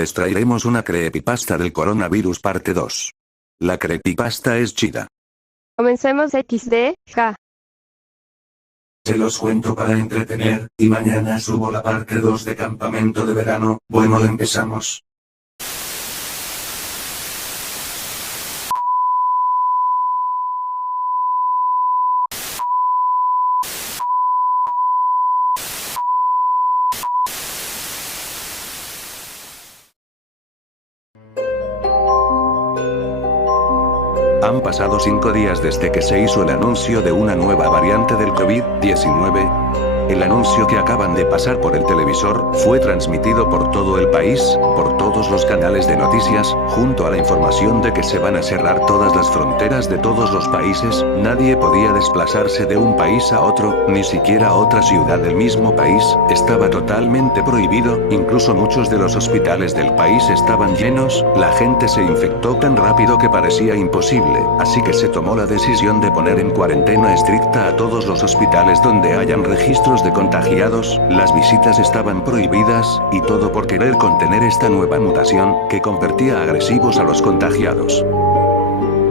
les traeremos una creepypasta del coronavirus parte 2. La creepypasta es chida. Comencemos XD, ja. Se los cuento para entretener, y mañana subo la parte 2 de Campamento de Verano. Bueno, empezamos. Han pasado 5 días desde que se hizo el anuncio de una nueva variante del COVID-19. El anuncio que acaban de pasar por el televisor fue transmitido por todo el país, por todos los canales de noticias, junto a la información de que se van a cerrar todas las fronteras de todos los países. Nadie podía desplazarse de un país a otro, ni siquiera a otra ciudad del mismo país. Estaba totalmente prohibido, incluso muchos de los hospitales del país estaban llenos. La gente se infectó tan rápido que parecía imposible, así que se tomó la decisión de poner en cuarentena estricta a todos los hospitales donde hayan registros de contagiados. Las visitas estaban prohibidas, y todo por querer contener esta nueva mutación, que convertía agresivos a los contagiados.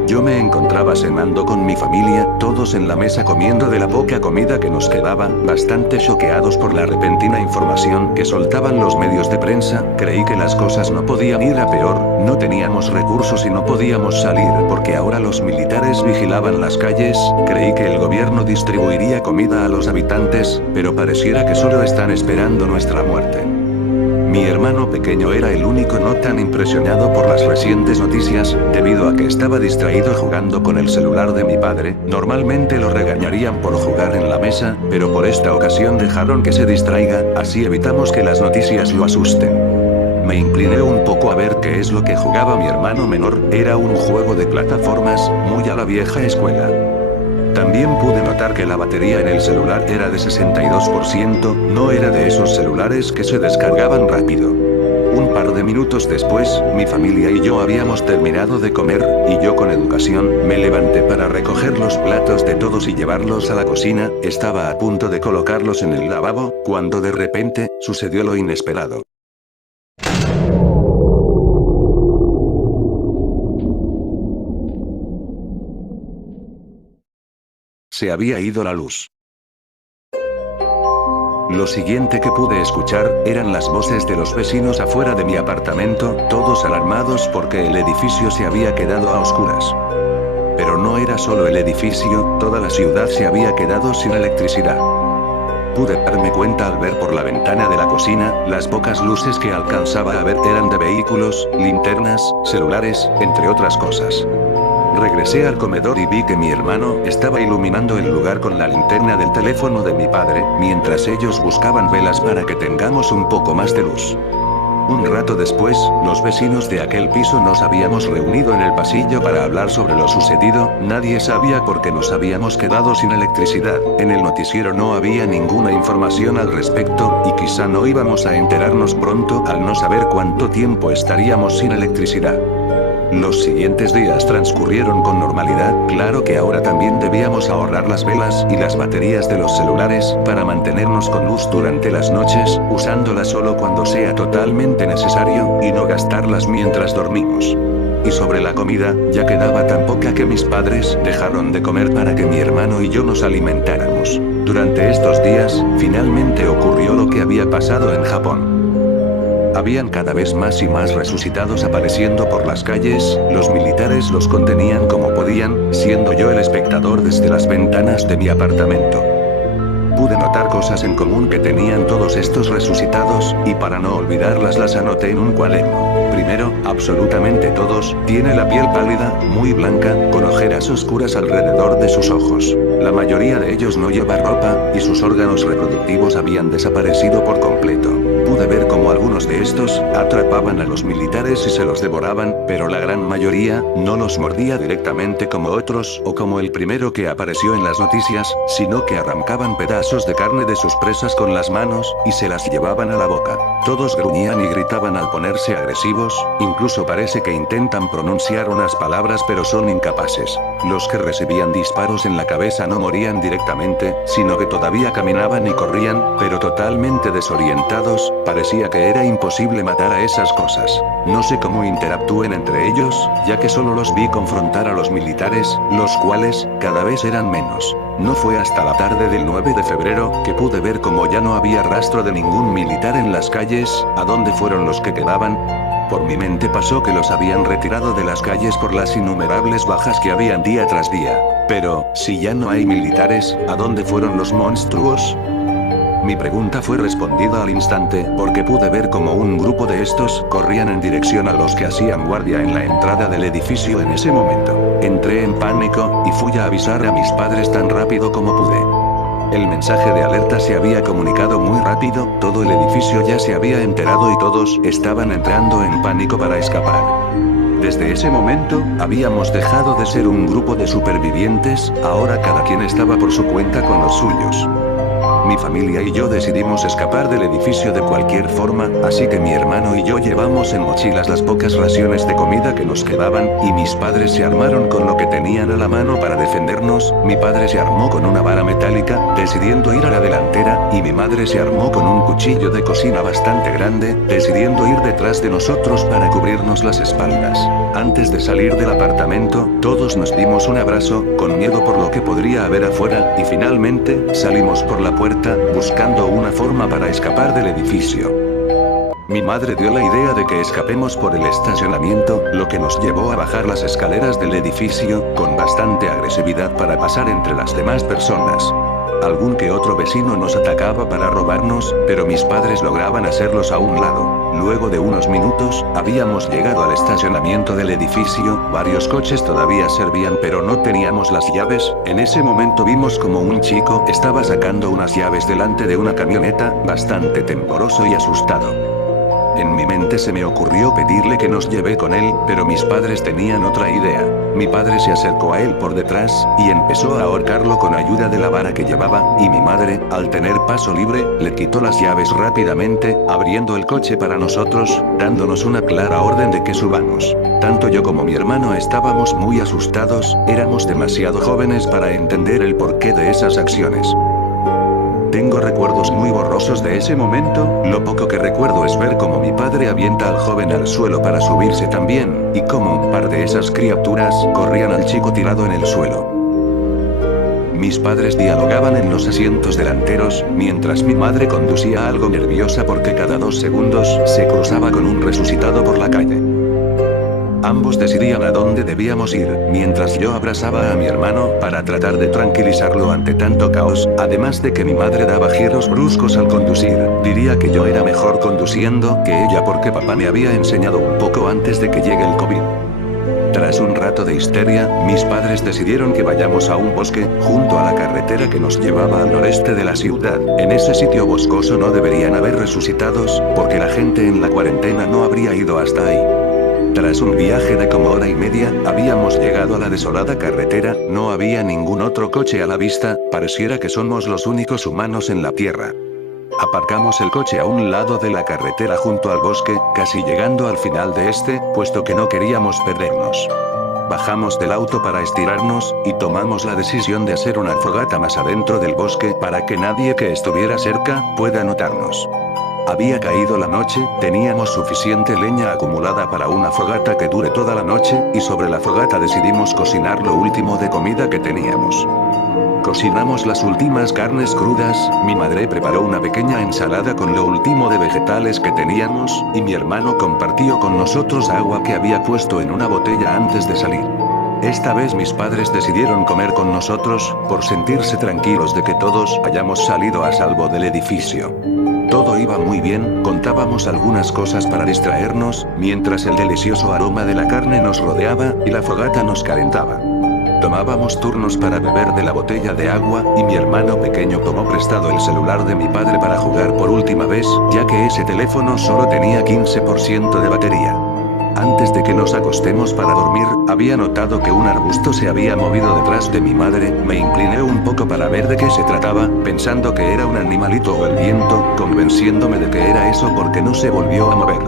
Yo me encontraba cenando con mi familia, todos en la mesa comiendo de la poca comida que nos quedaba, bastante choqueados por la repentina información que soltaban los medios de prensa. Creí que las cosas no podían ir a peor, no teníamos recursos y no podíamos salir porque ahora los militares vigilaban las calles. Creí que el gobierno distribuiría comida a los habitantes, pero pareciera que solo están esperando nuestra muerte. Mi hermano pequeño era el único no tan impresionado por las recientes noticias, debido a que estaba distraído jugando con el celular de mi padre. Normalmente lo regañarían por jugar en la mesa, pero por esta ocasión dejaron que se distraiga, así evitamos que las noticias lo asusten. Me incliné un poco a ver qué es lo que jugaba mi hermano menor. Era un juego de plataformas, muy a la vieja escuela. También pude notar que la batería en el celular era de 62%, no era de esos celulares que se descargaban rápido. Un par de minutos después, mi familia y yo habíamos terminado de comer, y yo con educación, me levanté para recoger los platos de todos y llevarlos a la cocina. Estaba a punto de colocarlos en el lavabo, cuando de repente, sucedió lo inesperado. Se había ido la luz. Lo siguiente que pude escuchar, eran las voces de los vecinos afuera de mi apartamento, todos alarmados porque el edificio se había quedado a oscuras. Pero no era solo el edificio, toda la ciudad se había quedado sin electricidad. Pude darme cuenta al ver por la ventana de la cocina, las pocas luces que alcanzaba a ver eran de vehículos, linternas, celulares, entre otras cosas. Regresé al comedor y vi que mi hermano estaba iluminando el lugar con la linterna del teléfono de mi padre, mientras ellos buscaban velas para que tengamos un poco más de luz. Un rato después, los vecinos de aquel piso nos habíamos reunido en el pasillo para hablar sobre lo sucedido. Nadie sabía por qué nos habíamos quedado sin electricidad. En el noticiero no había ninguna información al respecto, y quizá no íbamos a enterarnos pronto al no saber cuánto tiempo estaríamos sin electricidad. Los siguientes días transcurrieron con normalidad. Claro que ahora también debíamos ahorrar las velas y las baterías de los celulares para mantenernos con luz durante las noches, usándolas solo cuando sea totalmente necesario, y no gastarlas mientras dormimos. Y sobre la comida, ya quedaba tan poca que mis padres dejaron de comer para que mi hermano y yo nos alimentáramos. Durante estos días, finalmente ocurrió lo que había pasado en Japón. Habían cada vez más y más resucitados apareciendo por las calles. Los militares los contenían como podían, siendo yo el espectador desde las ventanas de mi apartamento. Pude notar cosas en común que tenían todos estos resucitados, y para no olvidarlas las anoté en un cuaderno. Primero, absolutamente todos, tiene la piel pálida, muy blanca, con ojeras oscuras alrededor de sus ojos. La mayoría de ellos no lleva ropa, y sus órganos reproductivos habían desaparecido por completo. Pude ver cómo algunos de estos atrapaban a los militares y se los devoraban, pero la gran mayoría no los mordía directamente como otros, o como el primero que apareció en las noticias, sino que arrancaban pedazos de carne de sus presas con las manos, y se las llevaban a la boca. Todos gruñían y gritaban al ponerse agresivos, incluso parece que intentan pronunciar unas palabras pero son incapaces. Los que recibían disparos en la cabeza no morían directamente, sino que todavía caminaban y corrían, pero totalmente desorientados. Parecía que era imposible matar a esas cosas. No sé cómo interactúen entre ellos, ya que solo los vi confrontar a los militares, los cuales, cada vez eran menos. No fue hasta la tarde del 9 de febrero, que pude ver como ya no había rastro de ningún militar en las calles. ¿A dónde fueron los que quedaban? Por mi mente pasó que los habían retirado de las calles por las innumerables bajas que habían día tras día. Pero, si ya no hay militares, ¿a dónde fueron los monstruos? Mi pregunta fue respondida al instante, porque pude ver como un grupo de estos corrían en dirección a los que hacían guardia en la entrada del edificio en ese momento. Entré en pánico, y fui a avisar a mis padres tan rápido como pude. El mensaje de alerta se había comunicado muy rápido, todo el edificio ya se había enterado y todos estaban entrando en pánico para escapar. Desde ese momento, habíamos dejado de ser un grupo de supervivientes, ahora cada quien estaba por su cuenta con los suyos. Mi familia y yo decidimos escapar del edificio de cualquier forma, así que mi hermano y yo llevamos en mochilas las pocas raciones de comida que nos quedaban, y mis padres se armaron con lo que tenían a la mano para defendernos. Mi padre se armó con una vara metálica, decidiendo ir a la delantera, y mi madre se armó con un cuchillo de cocina bastante grande, decidiendo ir detrás de nosotros para cubrirnos las espaldas. Antes de salir del apartamento, todos nos dimos un abrazo, con miedo por lo que podría haber afuera, y finalmente, salimos por la puerta, buscando una forma para escapar del edificio. Mi madre dio la idea de que escapemos por el estacionamiento, lo que nos llevó a bajar las escaleras del edificio, con bastante agresividad para pasar entre las demás personas. Algún que otro vecino nos atacaba para robarnos, pero mis padres lograban hacerlos a un lado. Luego de unos minutos, habíamos llegado al estacionamiento del edificio, varios coches todavía servían pero no teníamos las llaves. En ese momento vimos como un chico estaba sacando unas llaves delante de una camioneta, bastante tembloroso y asustado. En mi mente se me ocurrió pedirle que nos lleve con él, pero mis padres tenían otra idea. Mi padre se acercó a él por detrás, y empezó a ahorcarlo con ayuda de la vara que llevaba, y mi madre, al tener paso libre, le quitó las llaves rápidamente, abriendo el coche para nosotros, dándonos una clara orden de que subamos. Tanto yo como mi hermano estábamos muy asustados, éramos demasiado jóvenes para entender el porqué de esas acciones. Tengo recuerdos muy borrosos de ese momento, lo poco que recuerdo es ver cómo mi padre avienta al joven al suelo para subirse también, y cómo un par de esas criaturas corrían al chico tirado en el suelo. Mis padres dialogaban en los asientos delanteros, mientras mi madre conducía algo nerviosa porque cada 2 segundos se cruzaba con un resucitado por la calle. Ambos decidían a dónde debíamos ir, mientras yo abrazaba a mi hermano para tratar de tranquilizarlo ante tanto caos, además de que mi madre daba giros bruscos al conducir. Diría que yo era mejor conduciendo que ella porque papá me había enseñado un poco antes de que llegue el COVID. Tras un rato de histeria, mis padres decidieron que vayamos a un bosque, junto a la carretera que nos llevaba al noreste de la ciudad. En ese sitio boscoso no deberían haber resucitados, porque la gente en la cuarentena no habría ido hasta ahí. Tras un viaje de como hora y media, habíamos llegado a la desolada carretera, no había ningún otro coche a la vista, pareciera que somos los únicos humanos en la tierra. Aparcamos el coche a un lado de la carretera junto al bosque, casi llegando al final de este, puesto que no queríamos perdernos. Bajamos del auto para estirarnos, y tomamos la decisión de hacer una fogata más adentro del bosque para que nadie que estuviera cerca pueda notarnos. Había caído la noche, teníamos suficiente leña acumulada para una fogata que dure toda la noche, y sobre la fogata decidimos cocinar lo último de comida que teníamos. Cocinamos las últimas carnes crudas, mi madre preparó una pequeña ensalada con lo último de vegetales que teníamos, y mi hermano compartió con nosotros agua que había puesto en una botella antes de salir. Esta vez mis padres decidieron comer con nosotros, por sentirse tranquilos de que todos hayamos salido a salvo del edificio. Todo iba muy bien, contábamos algunas cosas para distraernos, mientras el delicioso aroma de la carne nos rodeaba, y la fogata nos calentaba. Tomábamos turnos para beber de la botella de agua, y mi hermano pequeño tomó prestado el celular de mi padre para jugar por última vez, ya que ese teléfono solo tenía 15% de batería. Antes de que nos acostemos para dormir, había notado que un arbusto se había movido detrás de mi madre, me incliné un poco para ver de qué se trataba, pensando que era un animalito o el viento, convenciéndome de que era eso porque no se volvió a mover.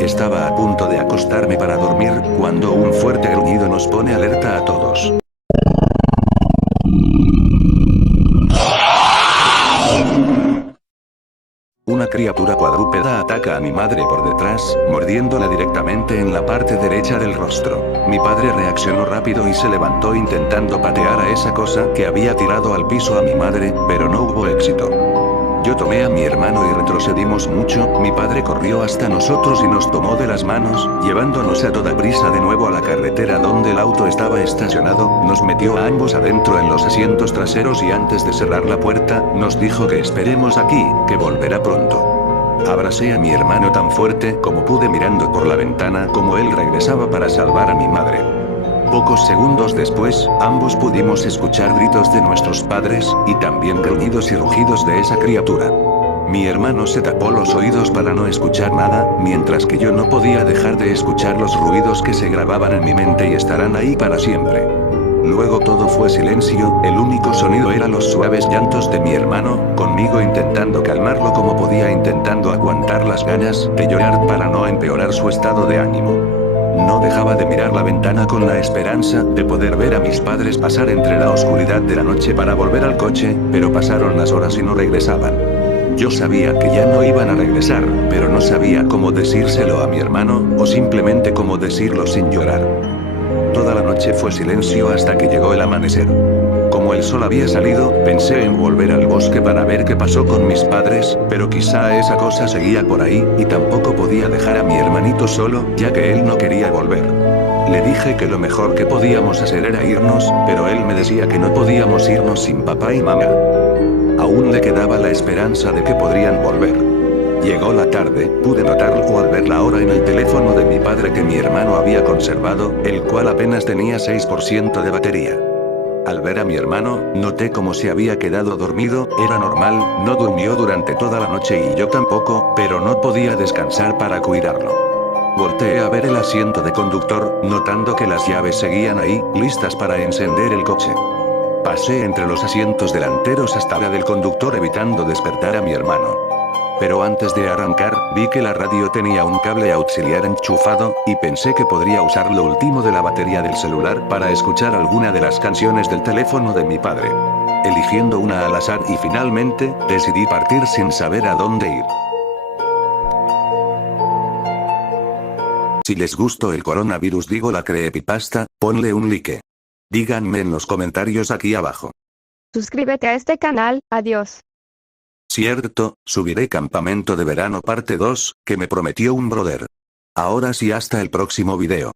Estaba a punto de acostarme para dormir, cuando un fuerte gruñido nos pone alerta a todos. Una una criatura cuadrúpeda ataca a mi madre por detrás, mordiéndola directamente en la parte derecha del rostro. Mi padre reaccionó rápido y se levantó intentando patear a esa cosa que había tirado al piso a mi madre, pero no hubo éxito. Yo tomé a mi hermano y retrocedimos mucho, mi padre corrió hasta nosotros y nos tomó de las manos, llevándonos a toda prisa de nuevo a la carretera donde el auto estaba estacionado, nos metió a ambos adentro en los asientos traseros y antes de cerrar la puerta, nos dijo que esperemos aquí, que volverá pronto. Abracé a mi hermano tan fuerte como pude mirando por la ventana como él regresaba para salvar a mi madre. Pocos segundos después, ambos pudimos escuchar gritos de nuestros padres, y también gruñidos y rugidos de esa criatura. Mi hermano se tapó los oídos para no escuchar nada, mientras que yo no podía dejar de escuchar los ruidos que se grababan en mi mente y estarán ahí para siempre. Luego todo fue silencio, el único sonido eran los suaves llantos de mi hermano, conmigo intentando calmarlo como podía, intentando aguantar las ganas de llorar para no empeorar su estado de ánimo. No dejaba de mirar la ventana con la esperanza de poder ver a mis padres pasar entre la oscuridad de la noche para volver al coche, pero pasaron las horas y no regresaban. Yo sabía que ya no iban a regresar, pero no sabía cómo decírselo a mi hermano, o simplemente cómo decirlo sin llorar. Toda la noche fue silencio hasta que llegó el amanecer. Como el sol había salido, pensé en volver al bosque para ver qué pasó con mis padres, pero quizá esa cosa seguía por ahí, y tampoco podía dejar a mi hermanito solo, ya que él no quería volver. Le dije que lo mejor que podíamos hacer era irnos, pero él me decía que no podíamos irnos sin papá y mamá. Aún le quedaba la esperanza de que podrían volver. Llegó la tarde, pude notarlo al ver la hora en el teléfono de mi padre que mi hermano había conservado, el cual apenas tenía 6% de batería. Al ver a mi hermano, noté como se había quedado dormido, era normal, no durmió durante toda la noche y yo tampoco, pero no podía descansar para cuidarlo. Volteé a ver el asiento de conductor, notando que las llaves seguían ahí, listas para encender el coche. Pasé entre los asientos delanteros hasta la del conductor evitando despertar a mi hermano. Pero antes de arrancar, vi que la radio tenía un cable auxiliar enchufado, y pensé que podría usar lo último de la batería del celular para escuchar alguna de las canciones del teléfono de mi padre. Eligiendo una al azar y finalmente, decidí partir sin saber a dónde ir. Si les gustó el coronavirus, digo la creepypasta, ponle un like. Díganme en los comentarios aquí abajo. Suscríbete a este canal, adiós. Cierto, subiré Campamento de Verano parte 2, que me prometió un brother. Ahora sí, hasta el próximo video.